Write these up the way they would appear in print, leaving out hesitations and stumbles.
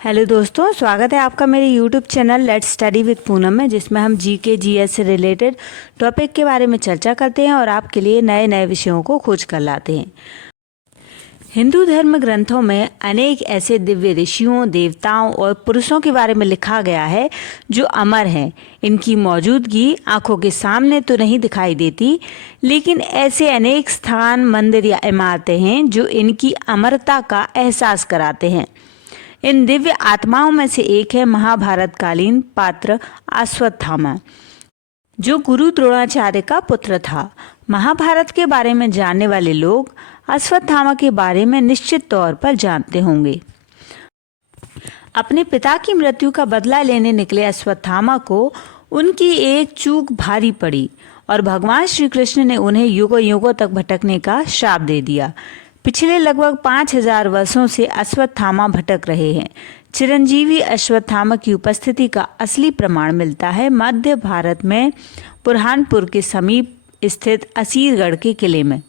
Hello दोस्तों, स्वागत है आपका मेरे YouTube channel let's study with Poonam में, जिसमें हम जीके जीएस से रिलेटेड टॉपिक के बारे में चर्चा करते हैं और आपके लिए नए नए विषयों को खोज कर लाते हैं। हिंदू धर्म ग्रंथों में अनेक ऐसे दिव्य ऋषियों, देवताओं और पुरुषों के बारे में लिखा गया है जो अमर हैं। इनकी मौजूदगी आंखों के सामने तो नहीं दिखाई देती, लेकिन ऐसे अनेक स्थान, मंदिर या इमारतें हैं जो इनकी अमरता का एहसास कराते हैं। इन दिव्य आत्माओं में से एक है महाभारत कालीन पात्र अश्वत्थामा, जो गुरु द्रोणाचार्य का पुत्र था। महाभारत के बारे में जानने वाले लोग अश्वत्थामा के बारे में निश्चित तौर पर जानते होंगे। अपने पिता की मृत्यु का बदला लेने निकले अश्वत्थामा को उनकी एक चूक भारी पड़ी और भगवान श्री कृष्ण ने उन्हें युगों युगों तक भटकने का श्राप दे दिया। पिछले लगभग 5000 वर्षों से अश्वत्थामा भटक रहे हैं। चिरंजीवी अश्वत्थामा की उपस्थिति का असली प्रमाण मिलता है मध्य भारत में बुरहानपुर के समीप स्थित असीरगढ़ के किले में।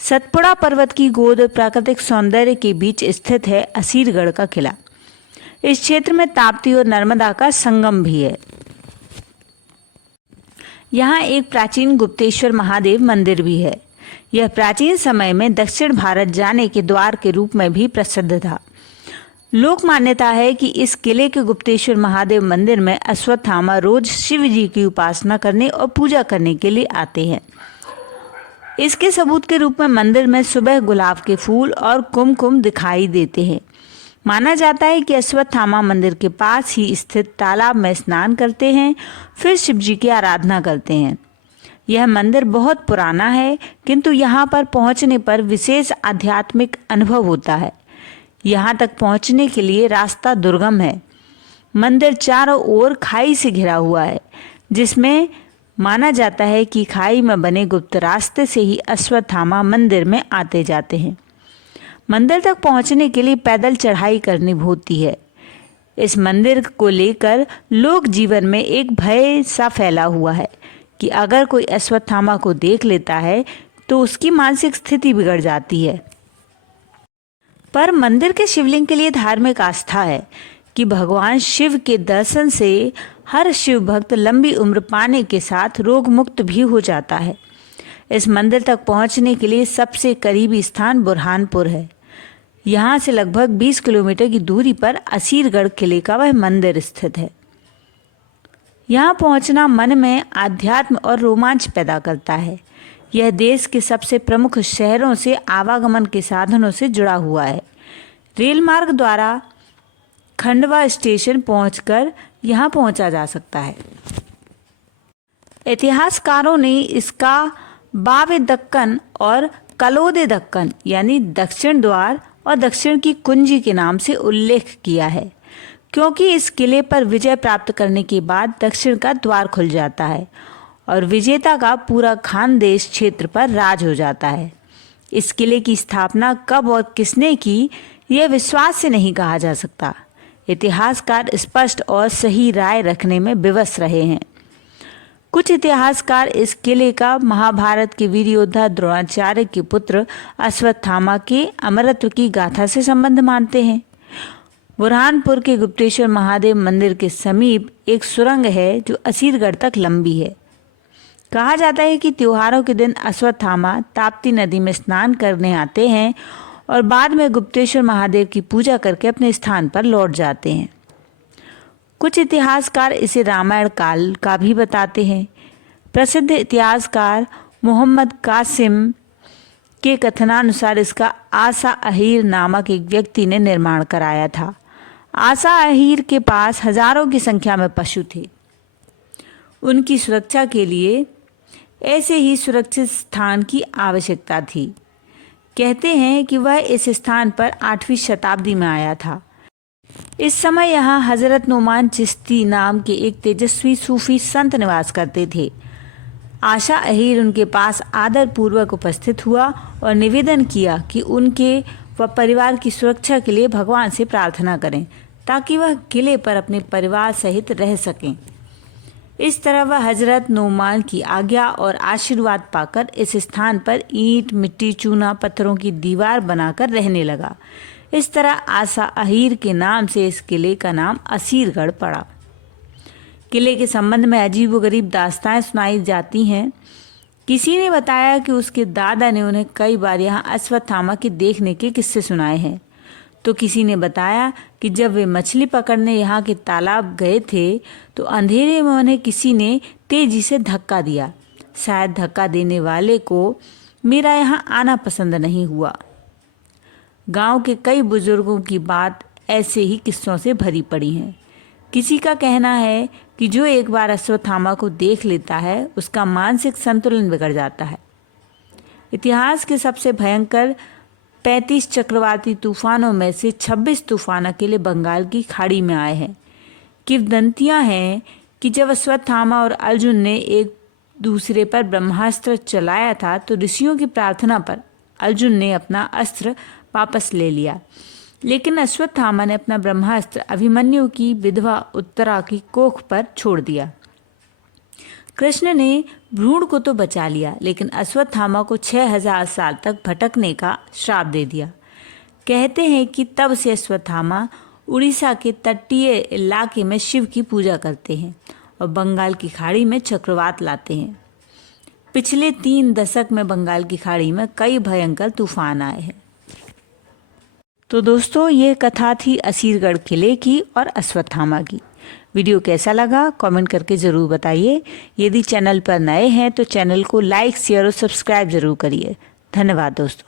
सतपुड़ा पर्वत की गोद प्राकृतिक सौंदर्य के बीच स्थित है असीरगढ़ का किला। इस क्षेत्र में ताप्ती और नर्मदा का संगम भी है। यहाँ एक प्राचीन गुप्तेश्वर महादेव मंदिर भी है। यह प्राचीन समय में दक्षिण भारत जाने के द्वार के रूप में भी प्रसिद्ध था। लोक मान्यता है कि इस किले के गुप्तेश्वर महादेव मंदिर में अश्वत्थामा रोज शिव जी की उपासना करने और पूजा करने के लिए आते हैं। इसके सबूत के रूप में मंदिर में सुबह गुलाब के फूल और कुमकुम दिखाई देते हैं। माना जाता है कि अश्वत्थामा मंदिर के पास ही स्थित तालाब में स्नान करते हैं, फिर शिव जी की आराधना करते हैं। यह मंदिर बहुत पुराना है, किंतु यहाँ पर पहुँचने पर विशेष आध्यात्मिक अनुभव होता है। यहाँ तक पहुँचने के लिए रास्ता दुर्गम है। मंदिर चारों ओर खाई से घिरा हुआ है, जिसमें माना जाता है कि खाई में बने गुप्त रास्ते से ही अश्वत्थामा मंदिर में आते जाते हैं। मंदिर तक पहुँचने के लिए पैदल चढ़ाई करनी होती है। इस मंदिर को लेकर लोक जीवन में एक भय सा फैला हुआ है कि अगर कोई अश्वत्थामा को देख लेता है तो उसकी मानसिक स्थिति बिगड़ जाती है। पर मंदिर के शिवलिंग के लिए धार्मिक आस्था है कि भगवान शिव के दर्शन से हर शिव भक्त लंबी उम्र पाने के साथ रोग मुक्त भी हो जाता है। इस मंदिर तक पहुंचने के लिए सबसे करीबी स्थान बुरहानपुर है। यहाँ से लगभग 20 किलोमीटर की दूरी पर असीरगढ़ किले का वह मंदिर स्थित है। यहाँ पहुँचना मन में आध्यात्म और रोमांच पैदा करता है। यह देश के सबसे प्रमुख शहरों से आवागमन के साधनों से जुड़ा हुआ है। रेल मार्ग द्वारा खंडवा स्टेशन पहुंचकर यहाँ पहुँचा जा सकता है। इतिहासकारों ने इसका बावे दक्कन और कलोदे दक्कन यानी दक्षिण द्वार और दक्षिण की कुंजी के नाम से उल्लेख किया है, क्योंकि इस किले पर विजय प्राप्त करने के बाद दक्षिण का द्वार खुल जाता है और विजेता का पूरा खानदेश क्षेत्र पर राज हो जाता है। इस किले की स्थापना कब और किसने की, यह विश्वास से नहीं कहा जा सकता। इतिहासकार स्पष्ट और सही राय रखने में विवश रहे हैं। कुछ इतिहासकार इस किले का महाभारत के वीर योद्धा द्रोणाचार्य के पुत्र अश्वत्थामा के अमरत्व की गाथा से संबंध मानते हैं। बुरहानपुर के गुप्तेश्वर महादेव मंदिर के समीप एक सुरंग है जो असीरगढ़ तक लंबी है। कहा जाता है कि त्योहारों के दिन अश्वत्थामा ताप्ती नदी में स्नान करने आते हैं और बाद में गुप्तेश्वर महादेव की पूजा करके अपने स्थान पर लौट जाते हैं। कुछ इतिहासकार इसे रामायण काल का भी बताते हैं। प्रसिद्ध इतिहासकार मोहम्मद कासिम के कथनानुसार इसका आसा अहीर नामक एक व्यक्ति ने निर्माण कराया था। आसा अहीर के पास हजारों की संख्या में पशु थे। उनकी सुरक्षा के लिए ऐसे ही सुरक्षित स्थान की आवश्यकता थी। कहते हैं कि वह इस स्थान पर 8वीं शताब्दी में आया था। इस समय यहाँ हजरत नोमान चिश्ती नाम के एक तेजस्वी सूफी संत निवास करते थे। आशा अहीर उनके पास आदर पूर्वक उपस्थित हुआ और निवेदन किया कि उनके व परिवार की सुरक्षा के लिए भगवान से प्रार्थना करें ताकि वह किले पर अपने परिवार सहित रह सकें। इस तरह वह हजरत नोमान की आज्ञा और आशीर्वाद पाकर इस स्थान पर ईंट, मिट्टी, चूना, पत्थरों की दीवार बनाकर रहने लगा। इस तरह आसा अहीर के नाम से इस किले का नाम असीरगढ़ पड़ा। किले के संबंध में अजीबोगरीब दास्तानें सुनाई जाती हैं। किसी ने बताया कि उसके दादा ने उन्हें कई बार यहाँ अश्वत्थामा के देखने के किस्से सुनाए हैं। तो किसी ने बताया कि जब वे मछली पकड़ने यहाँ के तालाब गए थे तो अंधेरे में उन्हें किसी ने तेजी से धक्का दिया। शायद धक्का देने वाले को मेरा यहाँ आना पसंद नहीं हुआ। गांव के कई बुजुर्गों की बात ऐसे ही किस्सों से भरी पड़ी हैं। किसी का कहना है कि जो एक बार अश्वत्थामा को देख लेता है उसका मानसिक संतुलन बिगड़ जाता है। इतिहास के सबसे भयंकर 35 चक्रवाती तूफानों में से 26 तूफान अकेले बंगाल की खाड़ी में आए हैं। किंवदंतियां हैं कि जब अश्वत्थामा और अर्जुन ने एक दूसरे पर ब्रह्मास्त्र चलाया था तो ऋषियों की प्रार्थना पर अर्जुन ने अपना अस्त्र वापस ले लिया, लेकिन अश्वत्थामा ने अपना ब्रह्मास्त्र अभिमन्यु की विधवा उत्तरा की कोख पर छोड़ दिया। कृष्ण ने भ्रूण को तो बचा लिया, लेकिन अश्वत्थामा को 6000 साल तक भटकने का श्राप दे दिया। कहते हैं कि तब से अश्वत्थामा उड़ीसा के तटीय इलाके में शिव की पूजा करते हैं और बंगाल की खाड़ी में चक्रवात लाते हैं। पिछले 3 दशक में बंगाल की खाड़ी में कई भयंकर तूफान आए हैं। तो दोस्तों, ये कथा थी असीरगढ़ किले की और अश्वत्थामा की। वीडियो कैसा लगा कमेंट करके ज़रूर बताइए। यदि चैनल पर नए हैं तो चैनल को लाइक, शेयर और सब्सक्राइब ज़रूर करिए। धन्यवाद दोस्तों।